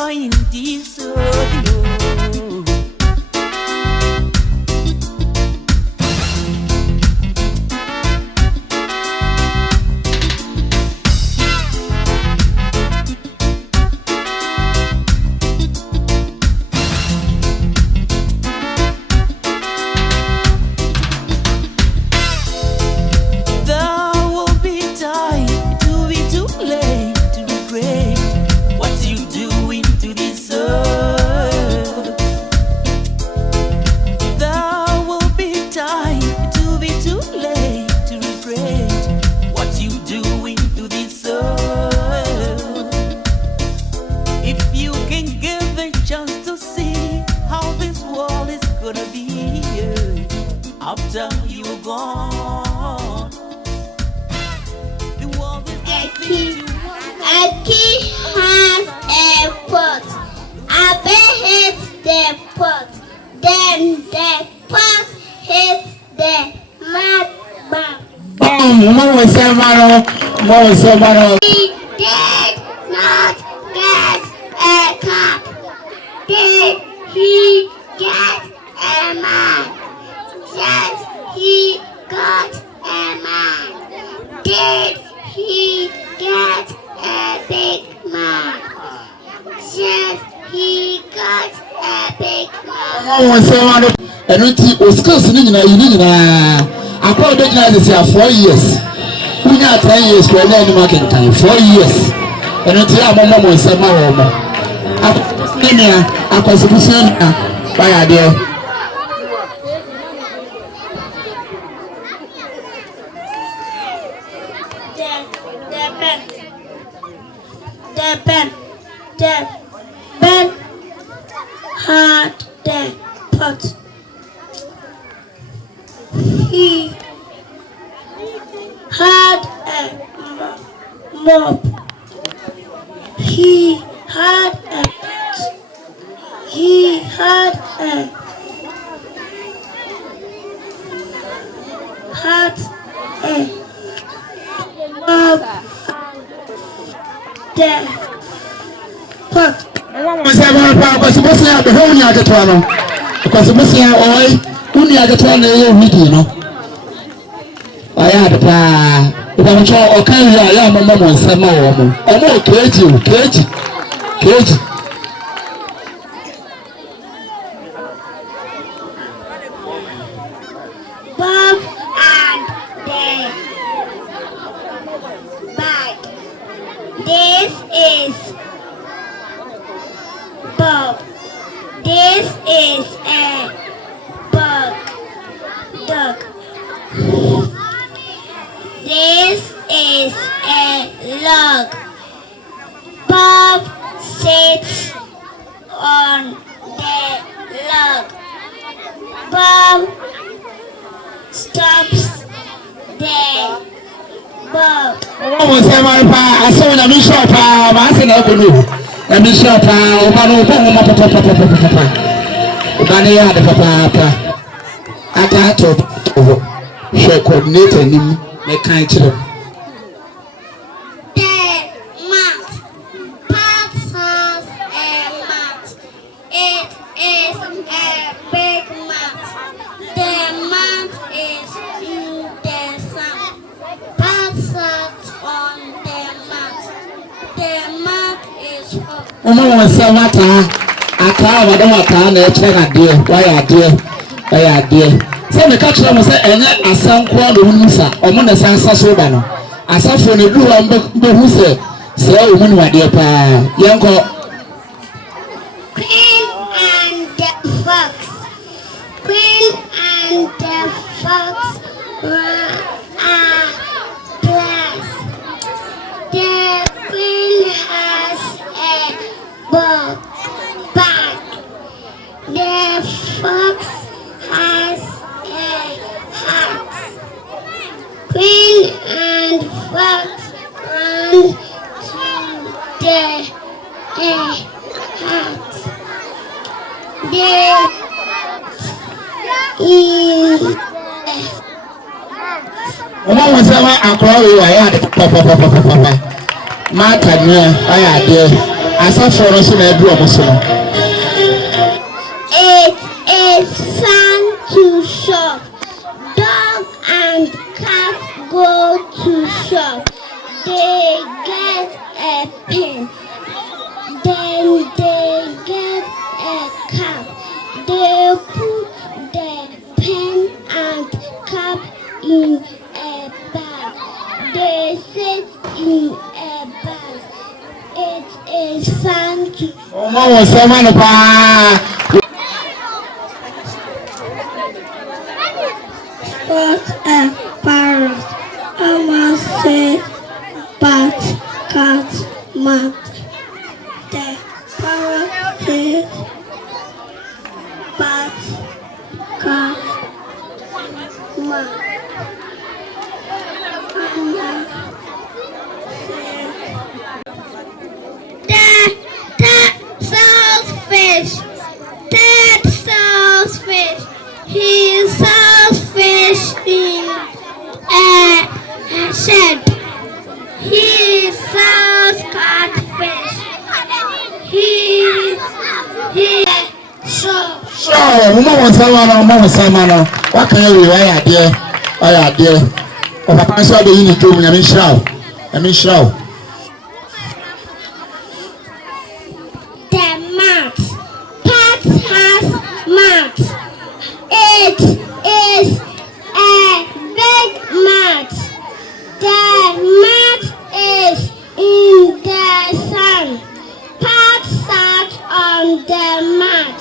join this audio. After you're gone, the world is a key has a pot. A bear hits the pot. Then the pot hits the madman. He did not get a cat. Did he get a man? Yes, he got a man. Did he get a big man? Yes, he got a big man. And we schools in India, I call the guys 4 years. We are 10 years for any market time. 4 years. And until our mom was a mama. I was by idea. The Ben had the pot. He had a mop. He had a pot. He had a mop. The pot. Was supposed to have the whole year to travel. Because the Messiah oil, only at the 20 week, you know. I had a plan. If I'm sure, okay, I am a mom and some more. I'm more cage. Bob and the bag. This is Bob. This is a dog. This is a log. Bob sits on the log. Bob stops the Bob. I saw the bishop. I said, I could the bishop. I can't talk. She coordinated him. I can't tell him. The mat. Pat has a mat. It is a big mat. The mat is in the sun. Pat sat on the mat. The mat is hot. Mama was so much. I don't want to check a dear. Why are dear? Say the catcher was a sound crowd of Musa, or Mona Sansa Sobano. As I for the blue and who said, say, woman, my dear pa, young girl. Queen and the fox. Queen and the fox were blessed. The queen has a bag. The fox has a hat. Queen and fox run to the hat. Mama was a crowd. I had papa. Martha, I had Asafo no so na edu omo so no. It is fun to shop. Dog and cat go to shop. They get a pen. Then they get a cup. They put the pen and cup in a bag. They sit in a bag. It is fun to Omo wo se ma no pa. spot a parrot. Almost said bat, cat, mat. The parrot said bat, cat, mat. Almost said that sells fish. That sells fish. He sells fish in a shed. He sells catfish. Sure, mama won sama no. What can you why ade? Why ade? O papa so de yin to mu na me shraw. Me shraw. The mat. Pet has mat. It is a big mat. The mat is in the sun. Pat sat on the mat.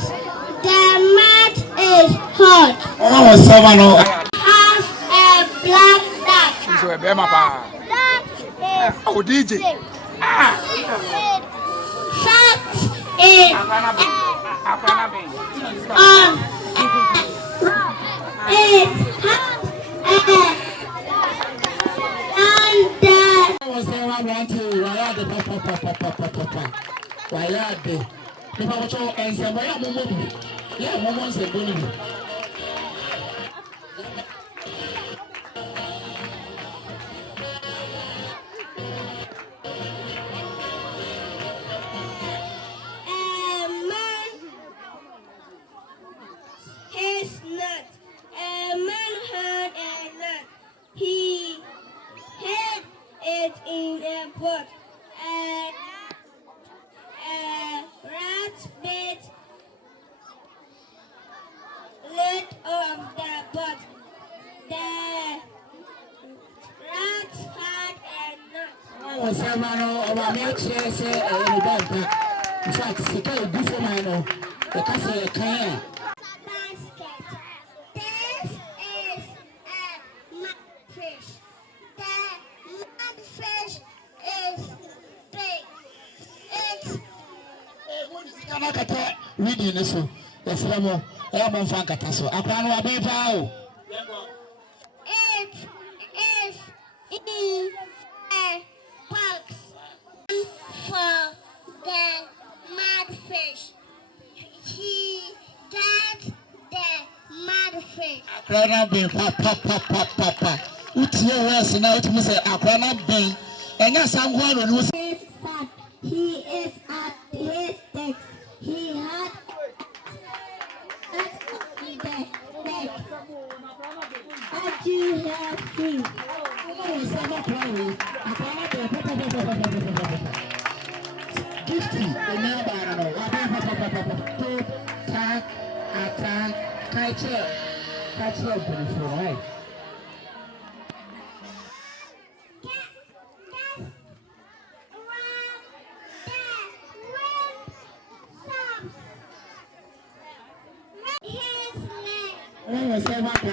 The mat is hot. Mama won sama no. Has a black duck. So e be ma pa. That is O DJ. sat in on it has a Won sama want to why ade papa. Why ade? Me pa cho ensemo ya momo bi. Ya momo nsebo ni bi. man his nut. A man had a nut. He hid it in a pot. A rat bit lid of the pot. The rat had a nut. Won sama no o ma me chere se e ni ba nta. In fact, sika e gu for my no. E ka se e kan. Basket. This is a mudfish. The mudfish is big. It's Kama kata reading ne so. Yes mo. E mo mfa nkata so. Akwa no abe pa o. it is in a box for the mudfish. He gets the mudfish. Akwa na be pa. Utie wes na utimi se akwa na ben. Enya sangwa no no. His fat. He is at his desk. He had the neck. What do you have him? Gifty, the number no. Top, tag, attack, catcher, beautiful, right? When we say what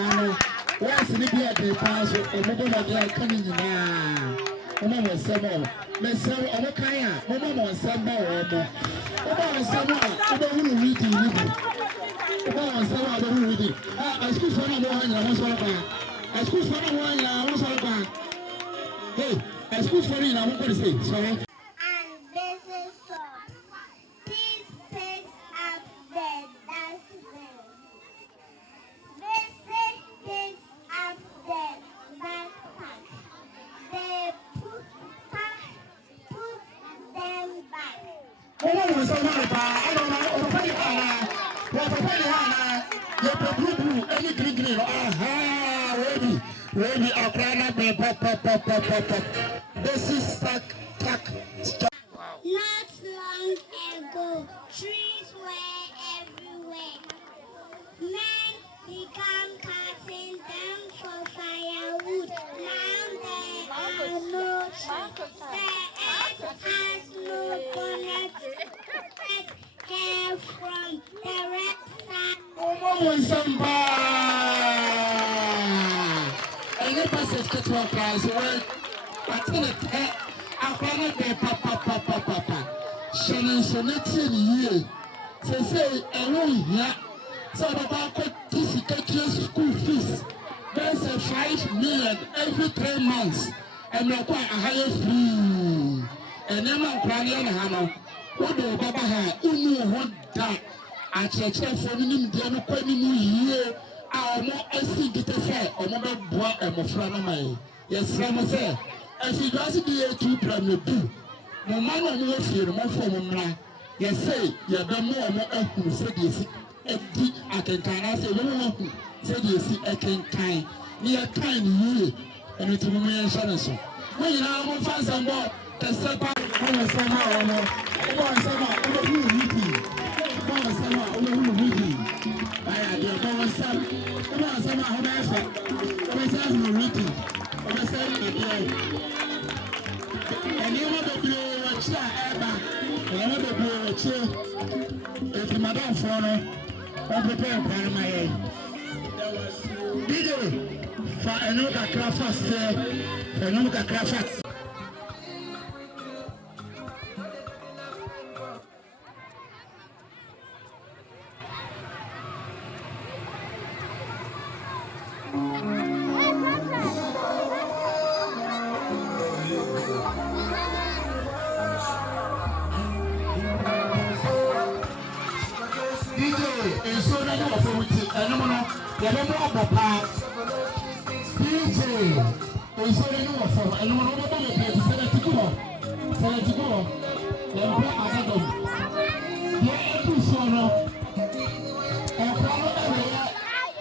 what's the be at the house or maybe like coming now? Mama say more. Me say o kaya, mama say more. Mama say more. Oba who read it. Mama say more who read it. Excuse for no one na won so ba. Excuse for no one na won so ba. Hey, excuse for you na won go say. Sorry. And this is all. Please pick up the dustbin. This picks up the backpack. They put them back. I don't know. Any green. Aha, ready. Akrana be pop. This is tack. Not long ago, trees were everywhere. Men began cutting them for firewood. Now there are no trees. The earth has no bonnet. Hair from the red side. Any passage to our class, well, but in it, Akrana be papa. Shannon Sonnetti, say, here. So about difficult school fees. There's a 5 million every 3 months, and you're quite a higher free. And then I'm crying, Hannah. What do Baba what that? I check for me, the quite year. Our more AC get a fair, or more boy, and more friend of mine. Yes, Rama said, as he does it, the 2 plan will do. No man will more fear, more from yes, say, you're the more who said yes. I can kind of say, no, said yes, I can kind. Near kind you, and it's a woman and Shannon. When you know, find some more, the step out somehow, Madam Fono, I'm preparing for my video for another craft, another craft.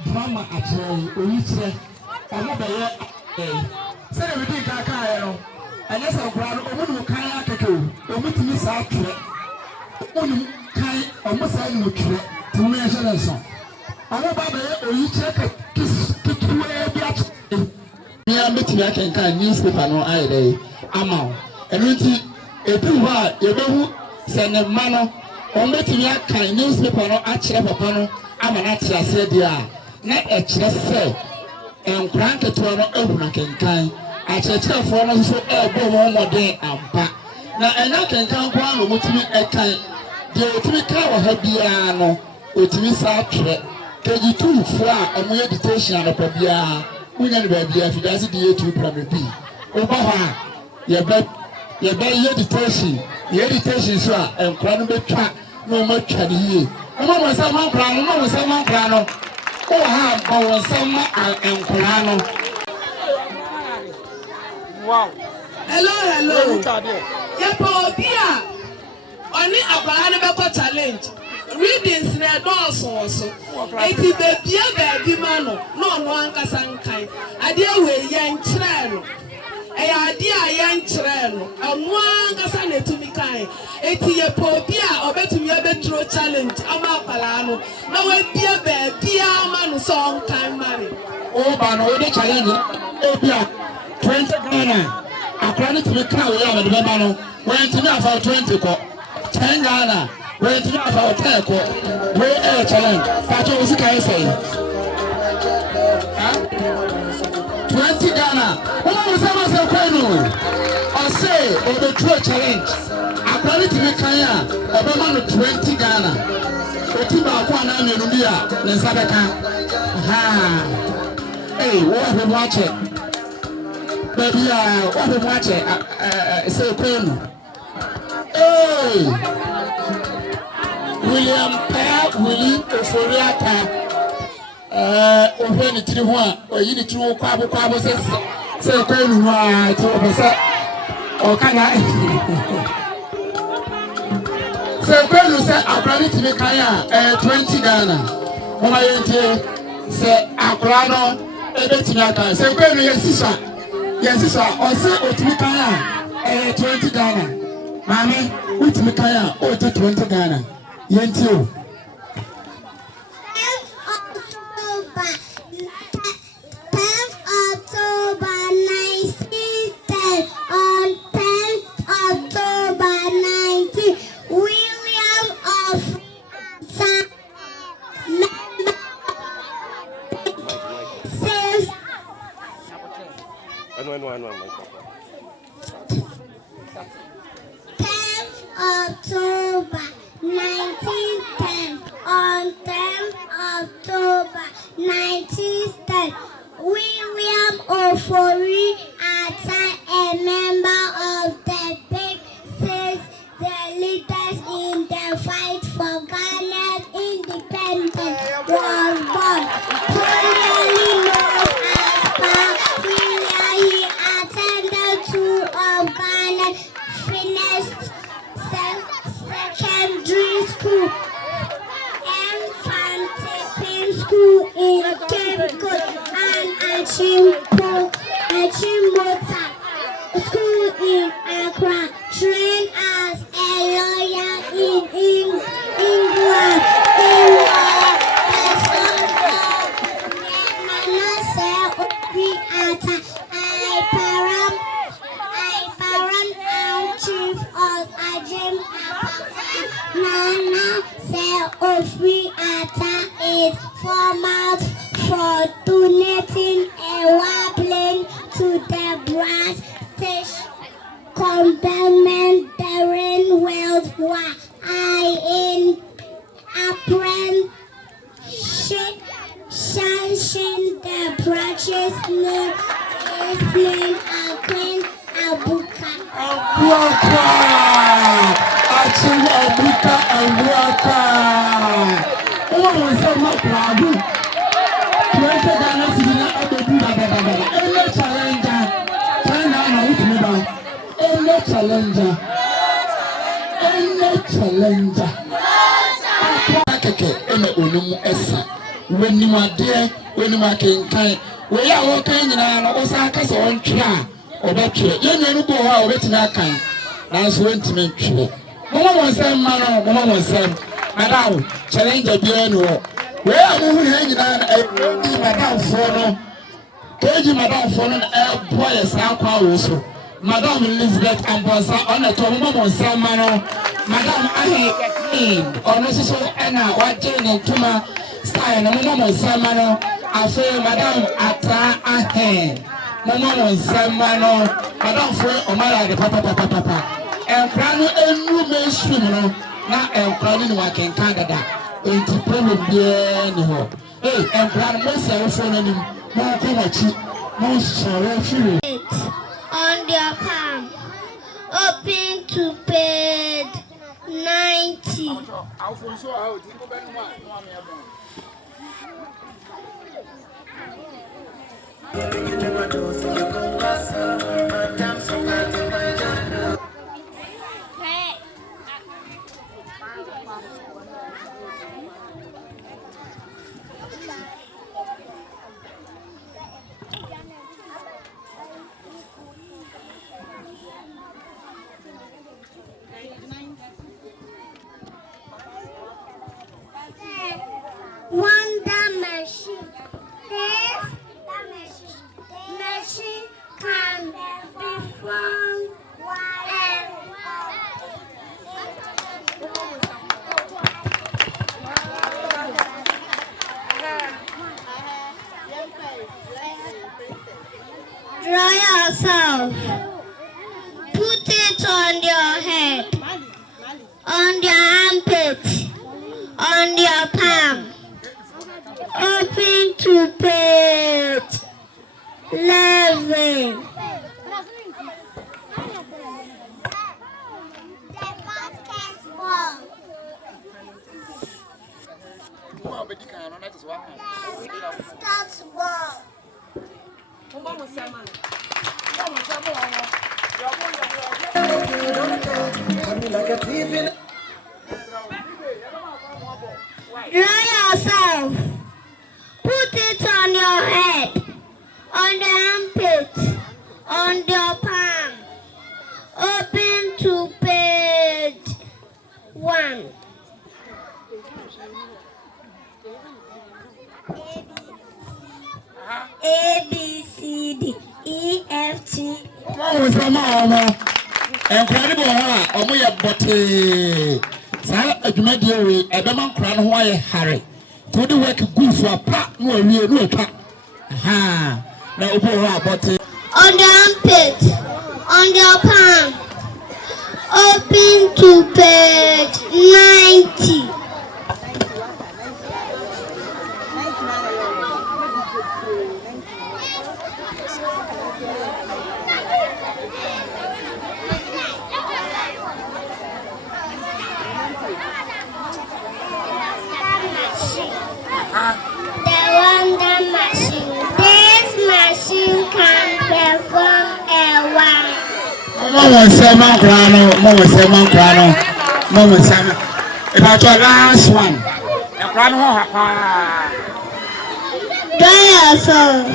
Drama actually, we say, I'm not there. Say we did Kaka, and yes, I'm proud of Omu Kaya, Omu to miss out. Omu Kai, almost saying no trip to measure and so. I'm about to check a kiss to where the near meeting I can kind newspaper no eye day. Amount. And we see a two word, you know, send a man on meeting I kind newspaper no actually upon Amanatia said, yeah. Na echire se enkranke to no ehuna kenkan achechire fo no so ebo mo modern ampa na ena kenkan kwa no mutumi ekan de otumi ka wo ha bia no otumi sa twere keji tu fo a omo education no pa bia munya ne ba bia Effiduase de yetu problem bi oba ha ye ba education so a enkra no betwa no ma twa de yie omo mo sa man kra no oh, how some and Colano. Wow. Hello. Yapo, dear. Only a banana challenge. Readings near doors also. It is the dear baby man. No one can sankai. I dear way young children. A young children. And one can to me kind. It is a poor or better me a better challenge. I'm a palano. No way, dear baby, man, song time money. Oh, but no, the challenge. Oh, 20 Ghana. According to the crowd, we have a Bamano. When to know for 20 10 Ghana. When to know for 10 we are a challenge. That's what we can say. 20 Ghana. What was that? I say, or the true challenge. According to the Kaya, a Bamano 20 Ghana. Otiba one and Nubia, Nesabeka. Ha! Hey, what we watch it? Baby, what we watch it? Say, Queen. Hey! William Willie Oforiata. When it's the one, or you need to walk Quabo says, say, Queen, why to Osa? Or can I? Say when you say abrani to me kaya 20 Ghana. Mama yente say abrano ebe to me kaya. Say when you yesisa or say otimi kaya 20 Ghana. Mami, otimi kaya 20 Ghana. Yente o. October 1910, on 10th October 1910, William Ofori Atta, a member of the Big Six, the leaders in the fight for Ghana's independence, was born. Popularly known as William, he attended two of Ghana's finest secondary school, Infantine School in Cape Coast and Achimota School in Accra. Trained as a lawyer in England, he was the son of Manasseh Obiata, Iparan and chief of Ajim. Manasseh Obiata is famous for donating a warplane to the brass station combatant during World War I in apprenticeship sanctioned the purchase of airplane Queen Abuka. Actually, Abuka Abuka. Oh, we say my problem. 20 Ghana cedis na obedu baba. Any challenger, China na utumi ba. Any challenger. Akwa keke ene onumu esa. Wenimu ade, wenimu akenkan. We ya wo kan nyina no wo sa ka se won twa a obetwe. Ye nenu bo ha obetimi akan. Na so wentimi ntwe. Mama wonsem ma no, mama wonsem. Madam, challenger bia no. We ya mo hu nyina na e madam fo no. Keji madam fo no e boy sa kwa wo so. Madam Elizabeth Ambosa on the top mama wonsem ma no. Madam Ahe ono so ena waje ne tuma style no mama wonsem ma no. Afe Madam Atra Ahe mama wonsem ma no. Madam fo omara de papa. Enkra no enu mainstream no na enkra no wa kenka dada enti problem bia ni ho enkra no say wo fo no nim mo ko wachi mo sore firu on their palm open to page 90. Wonder machine. This machine can perform draw yourself. Put it on your head, on your armpit, on your palm. Open to page 11. Dry yourself. Put it on your head, on the armpit, on your palm. Open to page 1. A, B, C, D, E, F, G. What was the mama? Incredible, Omoya Botte. Say, a Jumedia, a Daman Crown, why Harry. To the work good for a part, no real no cat. Aha, no, but On the armpit, on your palm. Open to page 90. The wonder machine. This machine can perform a wonder. Mama Sama Grano, Mama Sama Grano, Mama Sama. If I try last one, a grano, Dry yourself.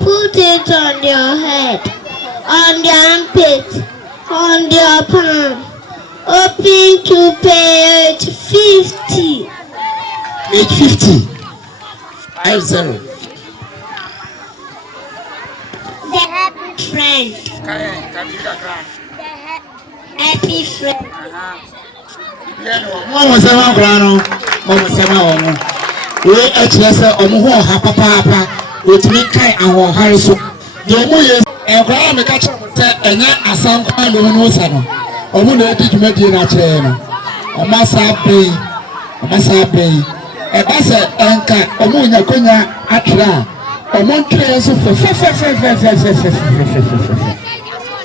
Put it on your head, on the armpit, on your palm. Open to page 50. Page 50. 50. The happy friend. Happy friend. Mama Sama Grano, Mama Sama Omo. We actually say Omo ho ha papa we to make kai and Harris. The Omo yes and Grano me catch say enya asankwa no no sa no. Omo na edi dwumadi na kire no. Omo sa be. E ba se enka Omo nya konya atira. Omo ntire so fe.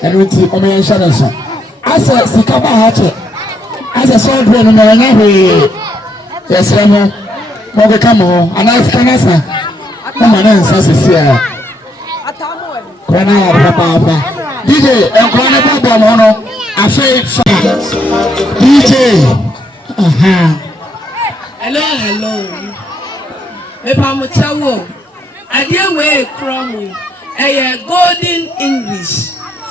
Enu ti Omo yen sha no so. Asa sikaba ha che. Asa so do no na nya hwe. Yes ramo. Mo be kamo ana skanasa. Mama na nsa sesia. Kwana ya papa. DJ enkwana baba mo no. Afi fa. DJ. Aha. Hello. Mepa mo chawo. Adie we from golden English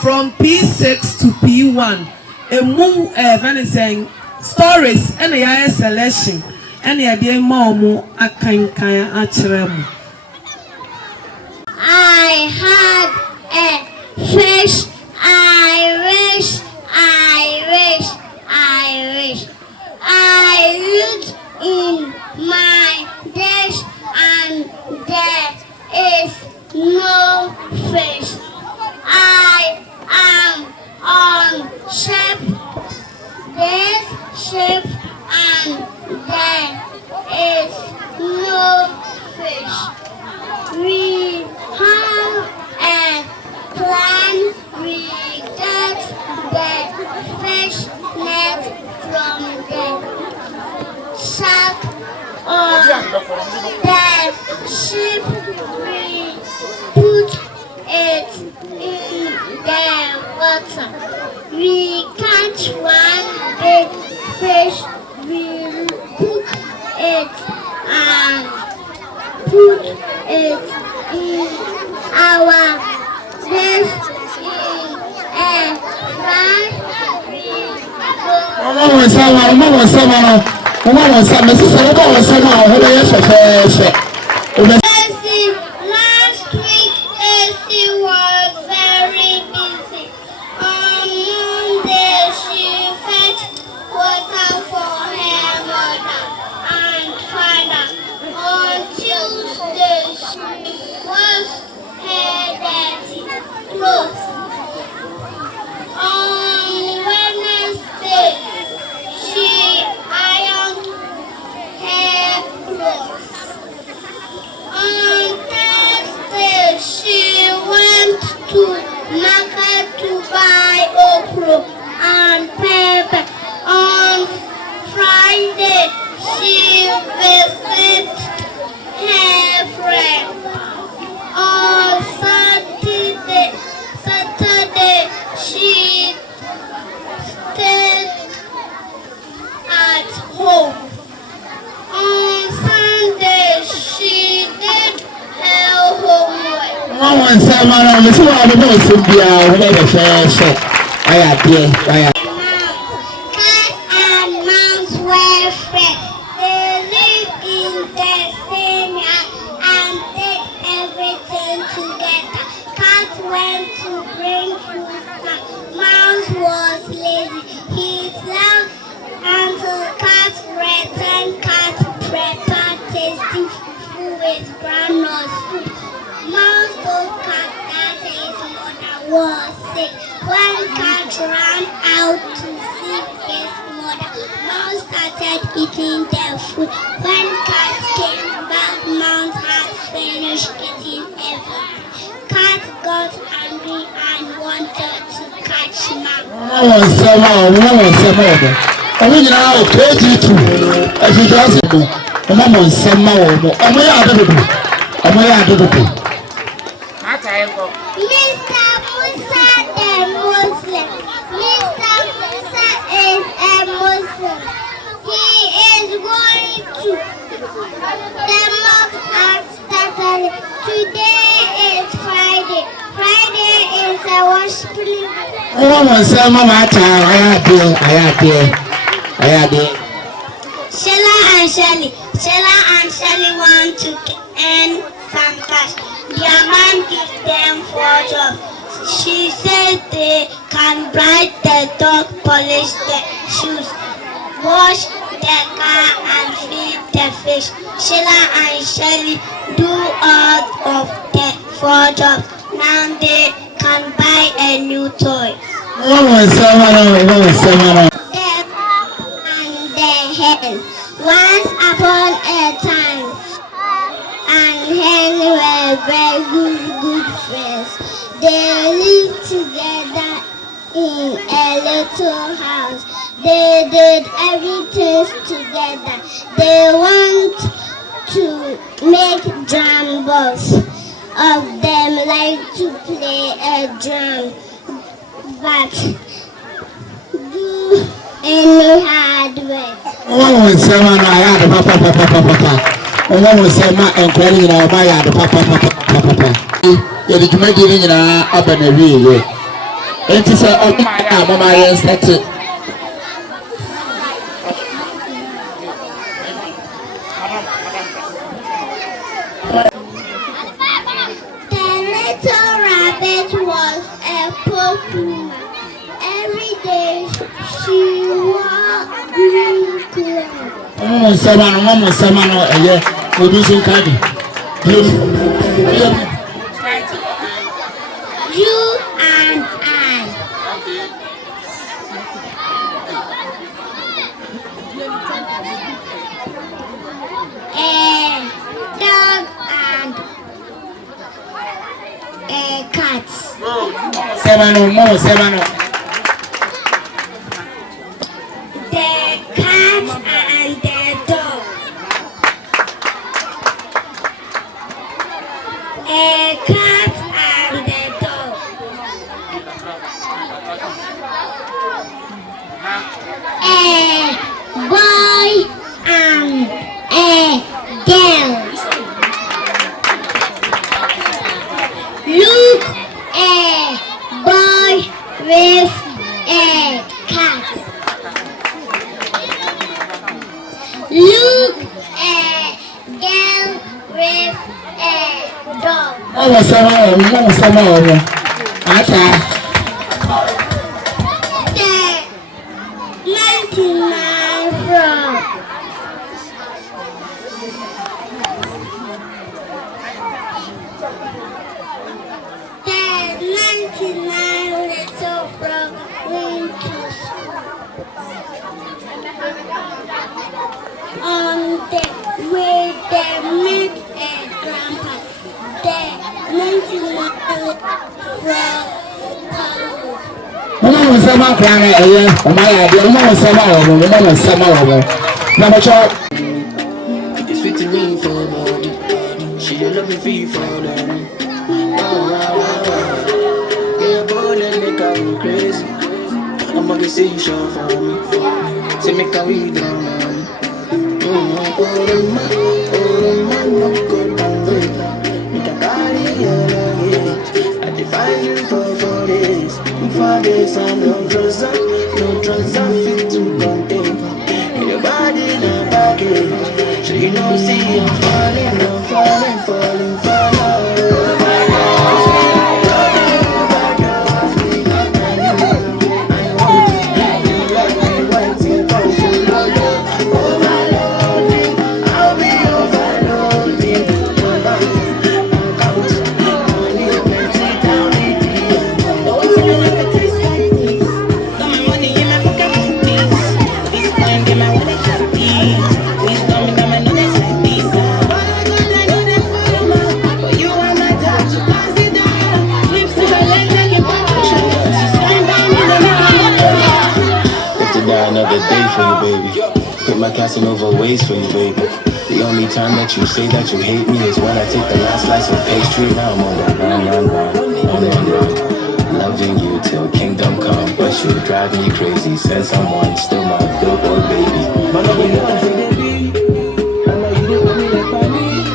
from P6 to P1. A move saying stories and a selection and a dear momo a kind achram. I had a fish. I wish. I looked in my dish and there is no fish. I am on ship. This ship and there is no fish. We have a plan. We get the fish net from the shark or the ship. We put it in the water. We catch one big fish. We cook it and put it in our dish in a fry. Mama Sama, Last week, AC was very busy. On Monday, she fetched water for her mother and father. On Tuesday, she washed her dirty clothes. On Wednesday, she ironed her clothes. On Mama and Samara, the two are the most to be our whatever fair shot. I have dear, I have. Cat and mouse were friends. They lived in the same house and did everything together. Cat went to bring food back. Mouse was lazy. He slept until cat returned. Cat prepared tasty food with groundnut soup. Mouse told cat that his mother was sick. When cat ran out to see his mother, mouse started eating their food. When cat came back, mouse had finished eating everything. Cat got angry and wanted to catch mouse. Mama and Samara. I mean, now, KG2. If you doesn't know, Mama and Samara, I'm Mr. Musa the Muslim. Mr. Musa is a Muslim. He is going to the mosque on Saturday. Today is Friday. Friday is a worshiping day. Mama and Samara, I had Sheila and Shelly want to earn some cash. Their man gives them 4 jobs. She said they can bribe the dog, polish the shoes, wash the car and feed the fish. Sheila and Shelly do all of the 4 jobs. Now they can buy a new toy. Mama and Samara. The and the hen. Once upon a time, and hen were very good friends. They lived together in a little house. They did everything together. They want to make drum balls. Of them like to play a drum, but do any hard work. Mama and Samara, I had papa. Mama and Samara, and crying in our papa. Yet you may get in our urban area. It is a Mama and started. The little rabbit was a postwoman. Every day she wore green clothes. Mama Samara, yeah, producing candy. You and I. A dog and a cat. Samara. The cat and the dog. A cat and the dog. A boy and a girl. Look, a boy with a cat. Look, a girl with a dog. Mama Samara. The 99 frog. The 99 little frog went to school. On the way they met a grandpa. The 99 little frog called. Mama and Samara crying, yeah, Mama Samara. Number child. It's fit to me for body. She don't love me feel for them. Yeah, boy, and make her go crazy. I'ma get say you sure for me. Say make her read down, man. Oh, the man, no good and great. Make a carry, yeah. another day for you, baby. Hit my Casanova ways for you, baby. The only time that you say that you hate me is when I take the last slice of pastry. Now I'm on that run. Loving you till kingdom come, but you drive me crazy. Send someone, still my billboard baby. Man, I know you don't feel it, baby. I know you don't want me like I need.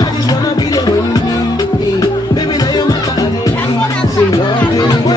I just wanna be there when you need me. Baby, now you're my kind of sing all day,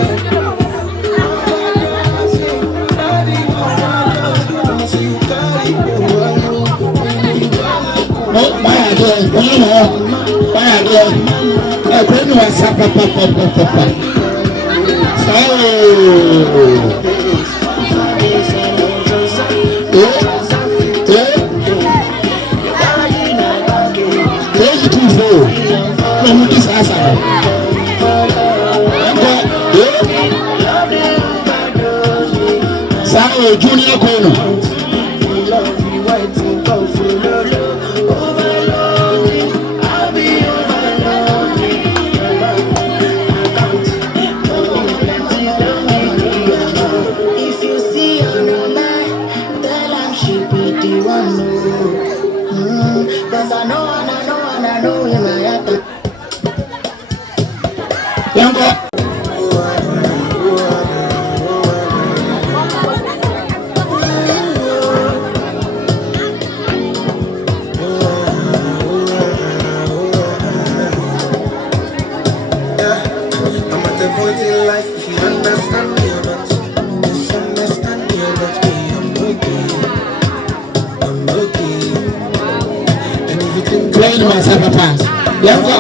Junior Kono. If you see her number, tell her she be the one. Cause I know in my heart. Yango. Playing myself a pass. Yango.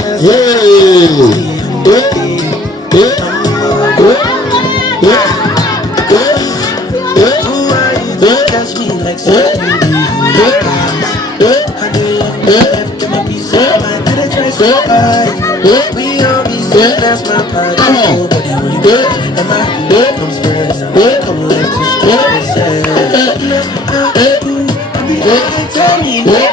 Touch me like so we all be sick, that's my part. Nobody really good. And my comes first. Come left to straight. Tell me what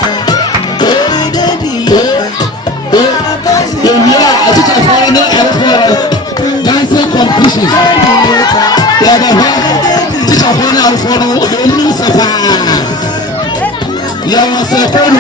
dancing competition. Teacher for now for the news of you was a phone.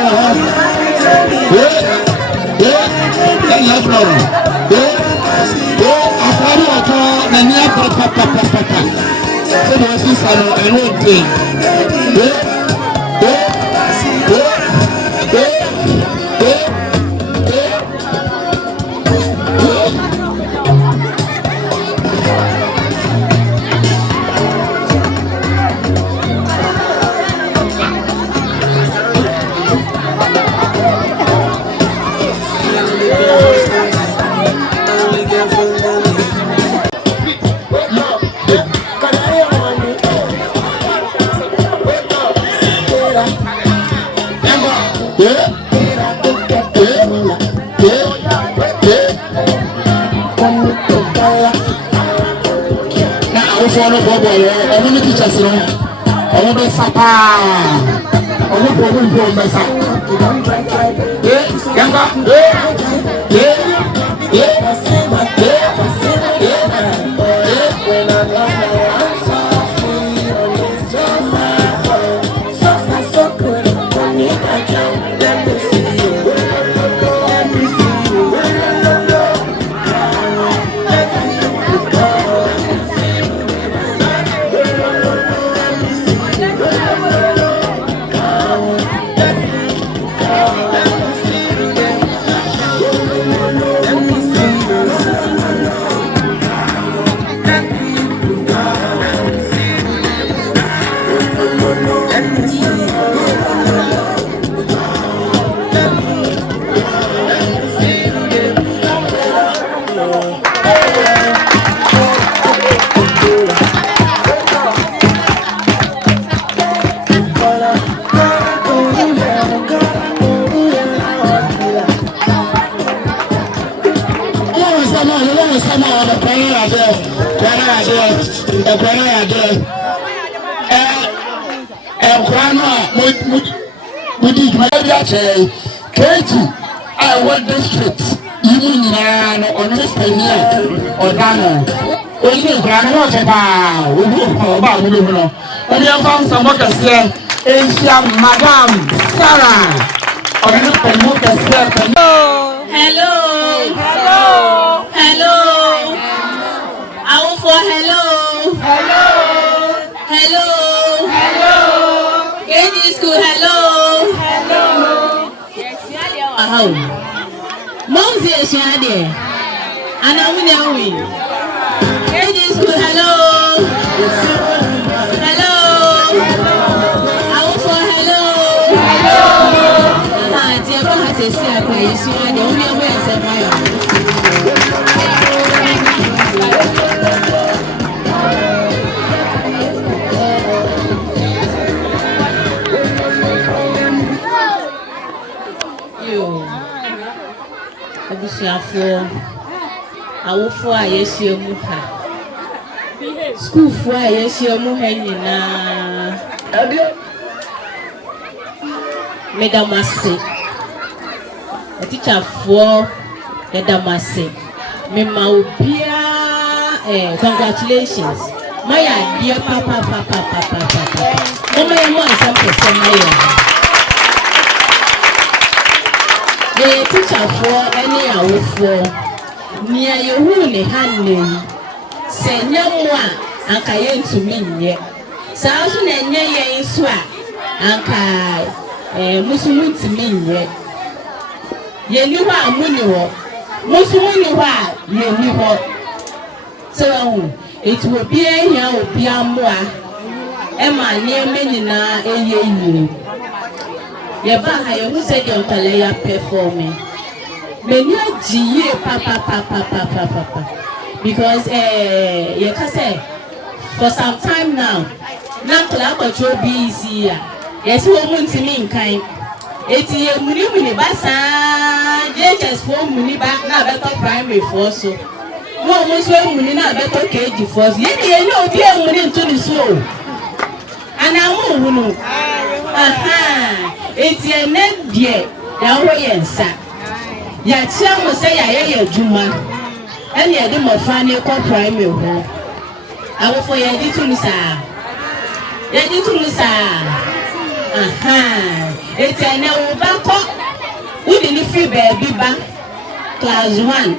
Keji, I want district. Imu nyinaa no ɔno spɛni a ɔda no oyi nkura no ɔkyɛ paa obi ɔba a wɔbɛhu no ɔde ɛmfa nsɛmɔ kɛseɛ ɛnhyia madam Sarah ɔno ne spɛni kɛseɛ spɛni. Hello. Awufo hello. KG school hello. Wow. Mom's here, there. And I'm with KG school hello. Awufo hello. Dear God has a say for you, so the only way is a fire. Abusuafo awofo a yehyia mu ha schoolfo a yehyia mu ha nyinaa madam ase teacherfo madam ase mema obia congratulations my dear papa mama yemo asante mayo the teacherfo any awofo nia yehu ne hanem se nyamwa anka yentumi nye saa so na nye yen so a anka musumu ntimi nye yeni ho amuni ho musumu ni ho a yeni ho so it will be here obi amoa ema ne menina eyeyire ye ba ha ye hu se de ontale ya performing many ajiye papa because you can say for some time now na kla control BC ya yes wo munti min kan eti ye muni basa JHS for muni ba na better primary for so wo mo so muni na better KG for so ye no bi e muni nto ni so ana mo hunu eti ene die ya wo yensa ya tia mo se ya ye juma ene ye de mo fa ne ko primary ho awofo ye di tunu sa eti ene wo ba ko udi ni free baby ba class 1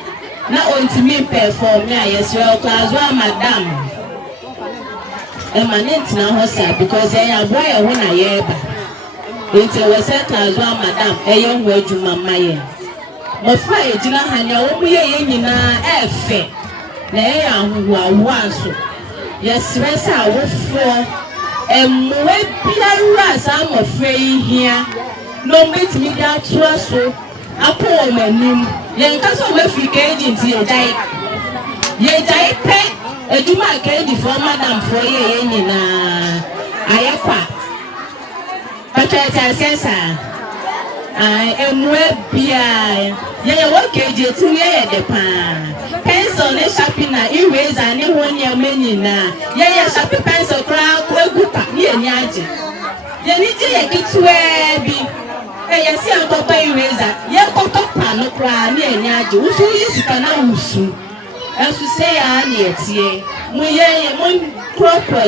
na ontimi perform na yes well class 1 madam emanent na ho sa because ya boy ho na ye ba eti we say class 1 madam eye ho adwuma maye mo fa ejina hanya wo mu ye nyina efe na ye ahụhụ aso yes we say wo fo emwe biara sa mo fe hia no metimi da to aso apo manim ye nka so we Africa agent ye dai pe ejuma ka di for madam for ye nyina ayepa patata sensa emwe bia ye wo keje tu ye de pa pencil ne sharpener eraser ne honya menina ye sharpen pencil kra egupa ni eni age ye ni je ye kitwe bi ye si antopa eraser ye kotopa no kra ni eni age wo so yisika na wusu ensu se ya na etie mu ye mu proper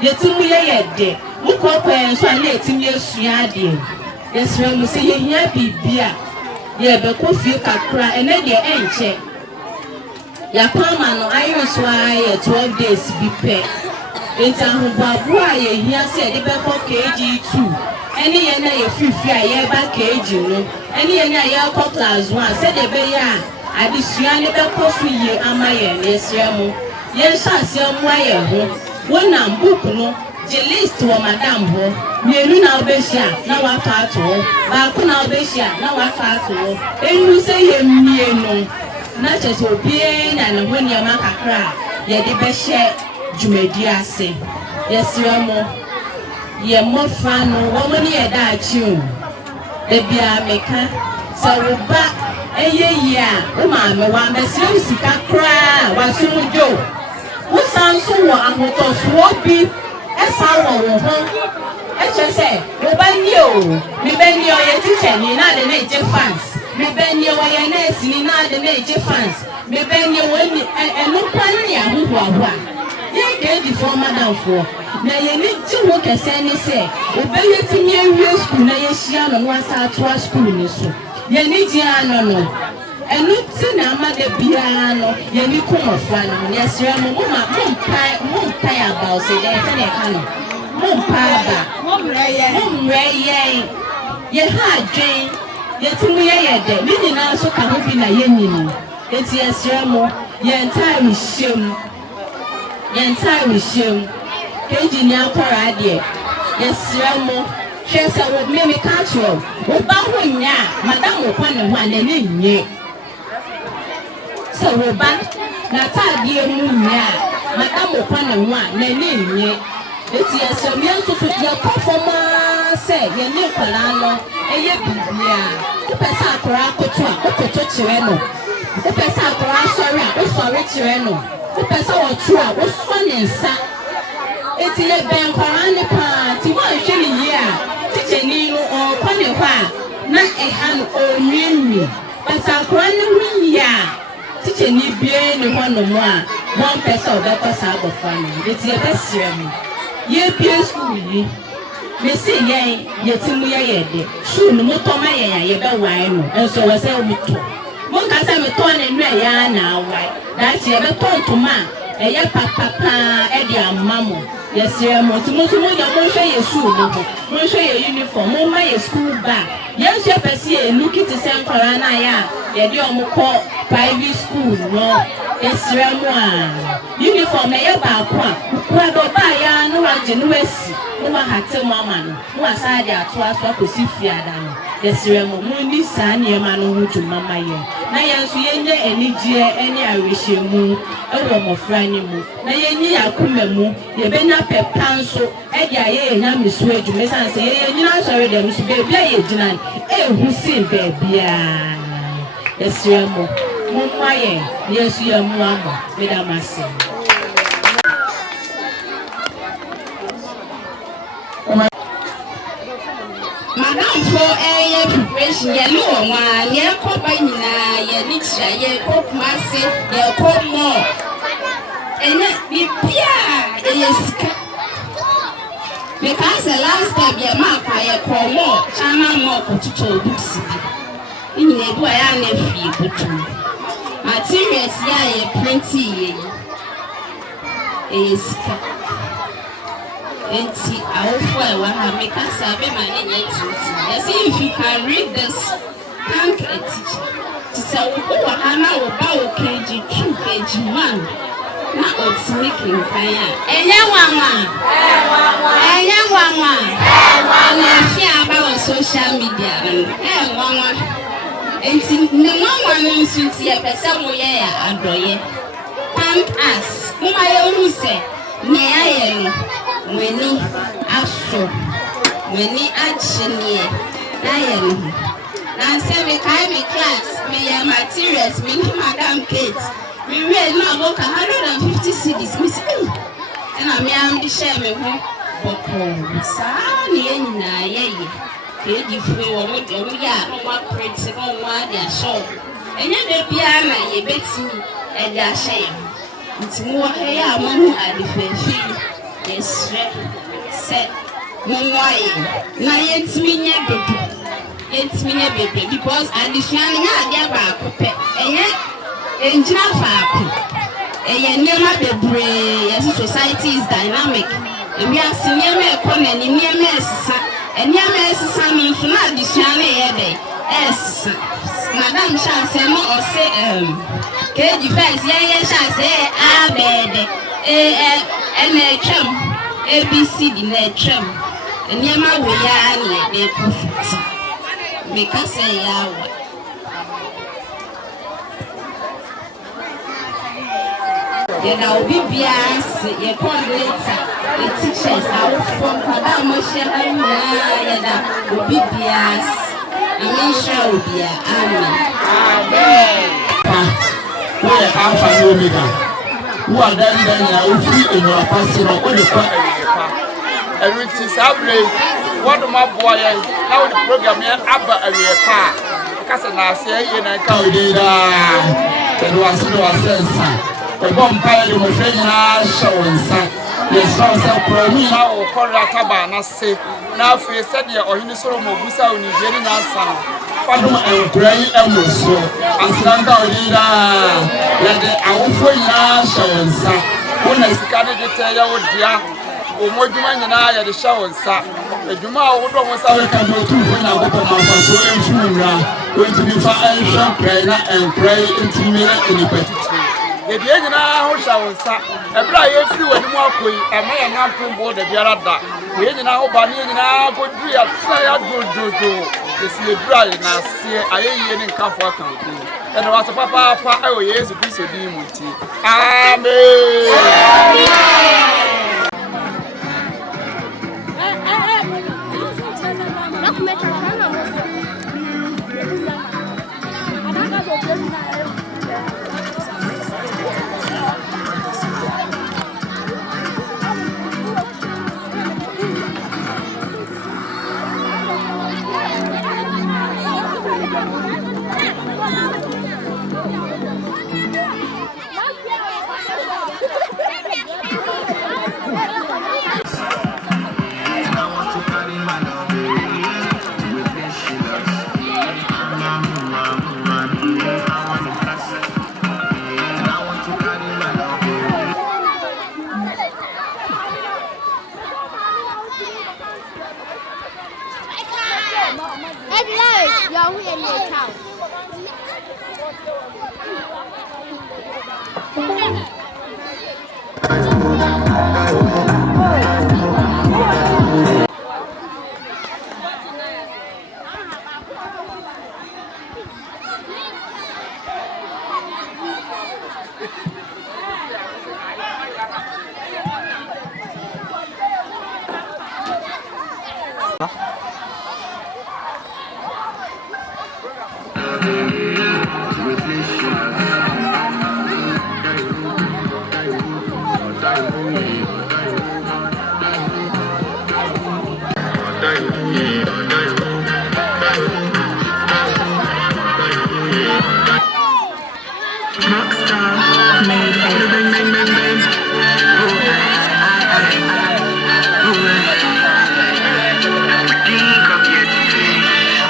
ye tu mu ye de mu proper ensu na etim ye sua de yes we say ye hia bibia ye be ko fie kakra ene de enche ya pama no ayo so aye 12 days bi pe enta ho babu a ye hia se de be ko KG2 ene ye na ye fifi a ye ba KG no ene ye na ye ko class 1 se de be ya adisua ne be ko so ye ama ye ne sremu ye sha se mu aye ho wona book no the list wo madam ho mienu na obehia na wa fa to ba ko na obehia na wa fa to enu se ye mienu na chese obi na ne ho niam akakra ye de be hye dwumadi ase yesremo ye mofa no wo mo ne ye da achi o de bia meka se wo ba eye yi a wo ma me wa mesre sika kra wa sumujo wo sanso wo ahotoso bi esa wo ho eche se wo ba ni o mi be ni o ye teacher ni na de na je fans me benye wa ye nurse ni na de na eje fans me benye woni eno kwan ya hohoahoa ye keji for madam for na ye ni ti wo kese ni se obewe ti mi awie school na ye hia no asa to school ni so ye ni ji ano no enu ti na amade bia no ye ni komofra no ye sere mo mumpai about say dey tell e kan mumpai ba mumreye ye ha dwen ye timu ye de ni nyina so ka ho bi na ye nyini eti ye sere mo ye entai shem keji ni akora de ye sere mo hwe se wo me catch wo ba ho nya madam wo kwa ne ho ane ne nye so wo ba na tadie mu nya madam wo kwa ne ho ane ne nye eti ye sere me nso so ye performance ye ne kwala no eye bibia wo pesa akora akoto a okoto kire no wo pesa akora asori a wo sori kire no wo pesa wo tru a wo so ne nsa eti ye ben kwara ne pa ti wo hwe ne yi a ticheni no o kwa ne ho a na eha no onwinwi pesa akora ne wi ya ticheni bie ne ho no mo a one person be ko sa abofa no eti ye besire mu ye bie school yi me see ye timu ye de shoe no moto ma ye be wai no enso we say o moto mo ka say me to na nwa ya na wai that ye be to ntoma ye papa e de amamo ye see mo timu so mo ya mo hwe ye shoe no mo hwe ye uniform mo ma ye school bag ye so pese ye look it say nkwara na ya ye de o mo ko private school no ye see mo a uniform ye ba kwa do ba ya no wa je no esi wa hate mama no wa saade ato aso akosi fiada no yesire mo ni saa ne ma no hu mama ye na yenso yenye enigye ene awehemu ewo mofra ni mu na yenyi yakoma mu ye benya pepanso e dia ye nya miso adwuma sanse ye nyina sori dem so be bia ye gina ehu sin be bia yesire mo maye yesu ya mu ama medamase Madam for a preparation, ye know, one, ye company, ye nicha, ye cook massy, ye cook more. And yet, be pia, yes. Because the last time ye map, I call more, chana more to told books. In a boy, I never feel good. Materials, ye plenty, is. Enti awofo wa ha make us be my name. Yes, if you can read this, thank a teacher. To say we wa ha na wo ba wo kg 2 kg 1 na o ti making kaya. Enya wanwa na fi aba on social media wanwa enti ne wanwa no nsunti e pese mo ye ya adoye. Thank us mama ye ru se ne aye no Weni aso weni achenie na na say me kai me class me ya materials me ni madam Kate me read no about 150 cedis me say na me am di share me ho boko sa ni enina ye keji free wo mo de ya no wa print no wa dia show enye de bia na ye betimi e dia share ntimo wa ya mo hu adifefi yes set monwai na yetimi nye bebe because additional nya dia ba kope enye enjina faako eye nema bebre yes society is dynamic we are senior economy nema esisa no so na additional ye dey es madam sha say mo o say keji first ye sha say abede NHM ABCD NHM Nyama we ya na de kufuti make us say yawa ye na obi bias ye coordinator the teachers are from kada mo share ye na obi bias amen sure obi amen we alpha and omega who are done now free in your passing or the and which is happening. What my boy is how the program here about a year. kasa na ase ye na ka odida eno aso asensa ebo mpa yo mo hwe nyina shawonsa yes so promi na o kora taba na se na afi se de ohini soro mo busa oni je ni na asa no fadum enkrai amoso asranta odida lede awofo nyina shawonsa wona sika de de te ya odia o moduma nyina ya de shawonsa edwuma a wo do mo sa we can go to na go for my so enfumra we to be for ancient prayer na and pray into me in the petition ye de nyina ho shawonsa ebra ye firi wani mu akoi ema ya nampem bo de biara da we nyina ho ba ne nyina go du ya tsa ya dododo esi ebra na se ayeye ne nkafo aka obi ene wa papa papa ayo Yesu Kristo di mu ti amen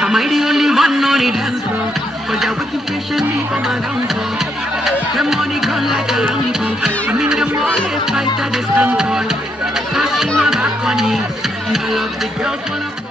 Am I the only one on the dance floor? But they're waiting patiently for my downfall. The money gone like a lollipop. I'm in the morning fight at the stand tall. Flashing my back on it. I love the girls wanna